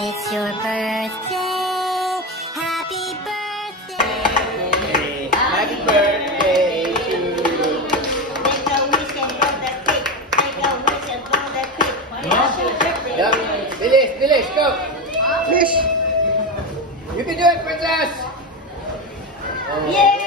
It's your birthday. Happy birthday. Happy birthday to you. Make a wish and blow the cake. Make a wish and blow the cake. Happy birthday. Yeah. Bilis, bilis, go. Please. You can do it, princess. Yay!